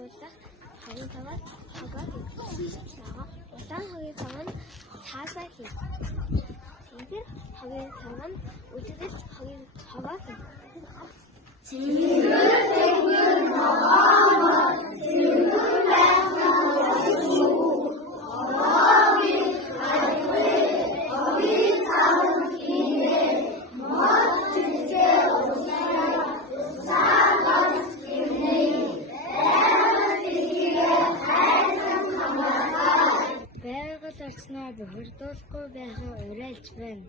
дуулах хогийн цагаар хогоо хийх. Улаан хогийн цаг нь цаасаа хийх. Цэнгэр хогийн цаг нь үлдэл хогийн хогоо хийх. Байгаль орчноо бохирдуулахгүй байхыг уриалж байна.